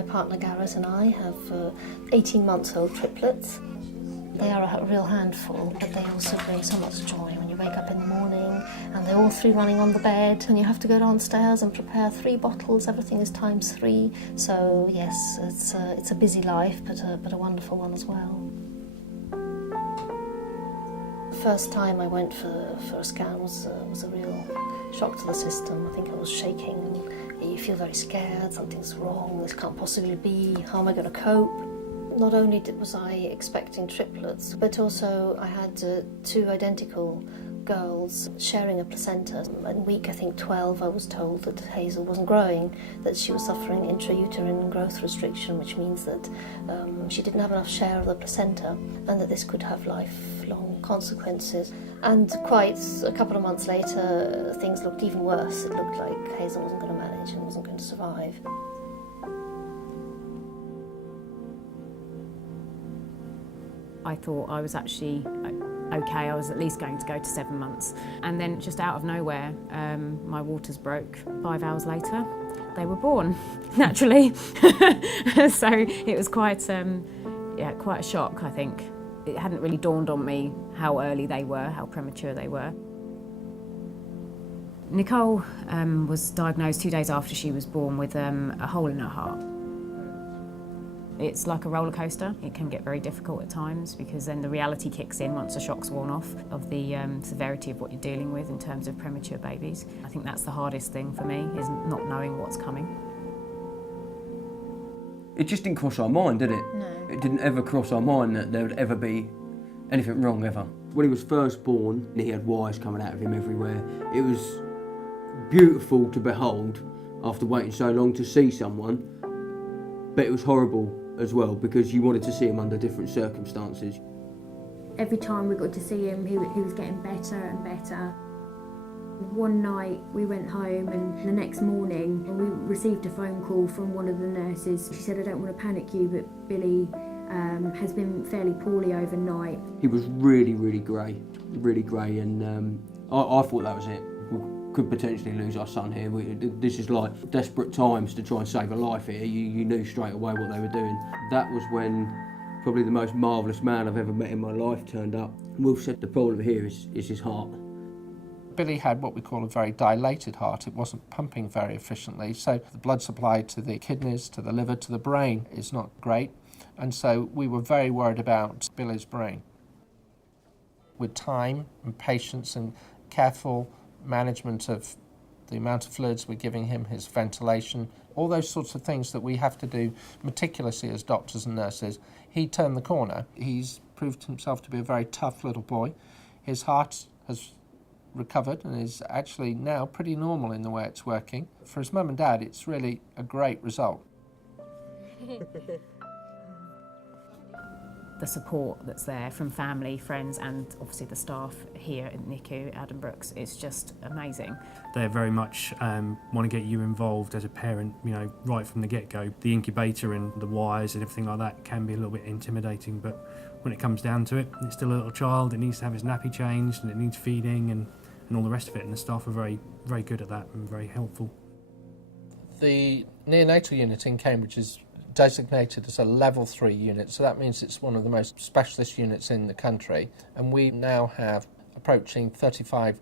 My partner Gareth and I have 18-month-old triplets. They are a real handful, but they also bring so much joy when you wake up in the morning and they're all three running on the bed and you have to go downstairs and prepare 3 bottles. Everything is times 3. So yes, it's a busy life, but a wonderful one as well. The first time I went for a scan was a real shock to the system. I think I was shaking and you feel very scared. Something's wrong. This can't possibly be. How am I going to cope? Not only was I expecting triplets, but also I had 2 identical girls sharing a placenta. In week, I think 12, I was told that Hazel wasn't growing, that she was suffering intrauterine growth restriction, which means that she didn't have enough share of the placenta and that this could have lifelong consequences. And quite a couple of months later, things looked even worse. It looked like Hazel wasn't going to manage and wasn't going to survive. I thought I was actually okay, I was at least going to go to 7 months. And then just out of nowhere, my waters broke. 5 hours later, they were born, naturally. So it was quite a shock, I think. It hadn't really dawned on me how early they were, how premature they were. Nicole was diagnosed 2 days after she was born with a hole in her heart. It's like a roller coaster. It can get very difficult at times because then the reality kicks in once the shock's worn off of the severity of what you're dealing with in terms of premature babies. I think that's the hardest thing for me, is not knowing what's coming. It just didn't cross our mind, did it? No. It didn't ever cross our mind that there would ever be anything wrong, ever. When he was first born, he had wires coming out of him everywhere. It was beautiful to behold after waiting so long to see someone, but it was horrible as well because you wanted to see him under different circumstances. Every time we got to see him, he was getting better and better. One night we went home and the next morning we received a phone call from one of the nurses. She said, "I don't want to panic you, but Billy has been fairly poorly overnight." He was really, really grey, and I thought that was it. We could potentially lose our son here. This is like desperate times to try and save a life here. You knew straight away what they were doing. That was when probably the most marvellous man I've ever met in my life turned up. Wolf said the problem here is his heart. Billy had what we call a very dilated heart. It wasn't pumping very efficiently, so the blood supply to the kidneys, to the liver, to the brain is not great, and so we were very worried about Billy's brain. With time and patience and careful management of the amount of fluids we're giving him, his ventilation, all those sorts of things that we have to do meticulously as doctors and nurses, he turned the corner. He's proved himself to be a very tough little boy. His heart has recovered and is actually now pretty normal in the way it's working. For his mum and dad, it's really a great result. The support that's there from family, friends and obviously the staff here at NICU, Addenbrooke's, is just amazing. They very much want to get you involved as a parent, you know, right from the get-go. The incubator and the wires and everything like that can be a little bit intimidating, but when it comes down to it, it's still a little child, it needs to have its nappy changed and it needs feeding and all the rest of it, and the staff are very, very good at that and very helpful. The neonatal unit in Cambridge is designated as a level 3 unit, so that means it's one of the most specialist units in the country, and we now have approaching 35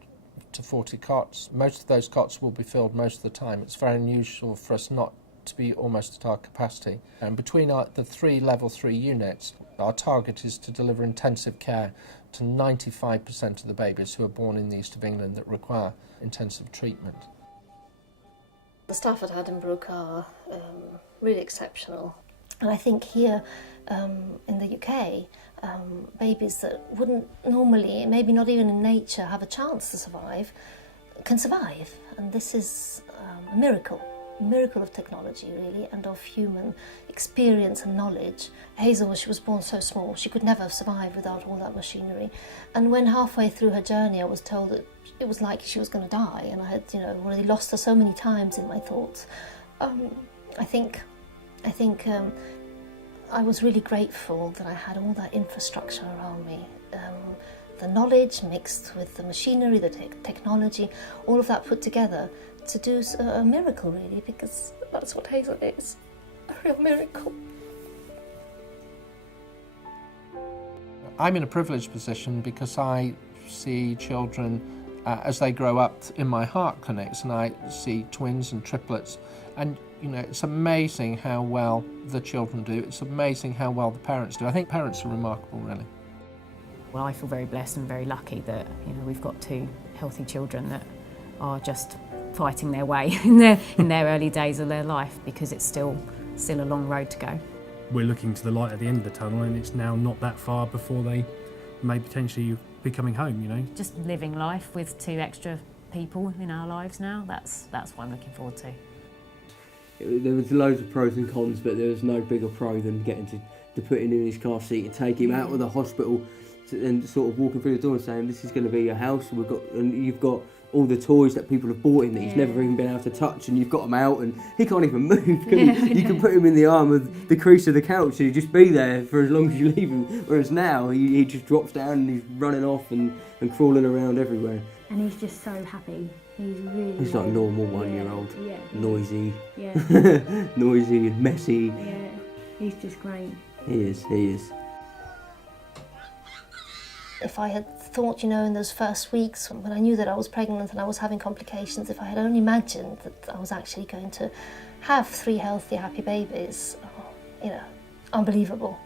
to 40 cots. Most of those cots will be filled most of the time. It's very unusual for us not to be almost at our capacity. And between the 3 level 3 units, our target is to deliver intensive care to 95% of the babies who are born in the east of England that require intensive treatment. The staff at Addenbrooke are really exceptional. And I think here in the UK, babies that wouldn't normally, maybe not even in nature, have a chance to survive, can survive. And this is a miracle of technology, really, and of human experience and knowledge. Hazel, she was born so small, she could never have survived without all that machinery. And when halfway through her journey I was told that it was like she was going to die, and I had, already lost her so many times in my thoughts. I think I was really grateful that I had all that infrastructure around me. The knowledge mixed with the machinery, the technology, all of that put together to do a miracle, really, because that's what Hazel is. a real miracle. I'm in a privileged position because I see children as they grow up in my heart clinics, and I see twins and triplets, and you know, it's amazing how well the children do. It's amazing how well the parents do. I think parents are remarkable, really. Well, I feel very blessed and very lucky that, you know, we've got two healthy children that are just fighting their way in their early days of their life, because it's still a long road to go. We're looking to the light at the end of the tunnel, and it's now not that far before they may potentially be coming home, you know. Just living life with two extra people in our lives now, that's what I'm looking forward to. There was loads of pros and cons, but there was no bigger pro than getting to put him in his car seat and take him out of the hospital and sort of walking through the door and saying, this is going to be your house, and you've got all the toys that people have bought him that he's never even been able to touch, and you've got him out, and he can't even move. You can put him in the arm of the crease of the couch and he'd just be there for as long as you leave him, whereas now he just drops down and he's running off and crawling around everywhere. And he's just so happy. He's like a normal 1 year old. Yeah. Noisy. Yeah. Noisy and messy. Yeah. He's just great. He is. If I had thought, you know, in those first weeks when I knew that I was pregnant and I was having complications, if I had only imagined that I was actually going to have 3 healthy, happy babies, you know, unbelievable.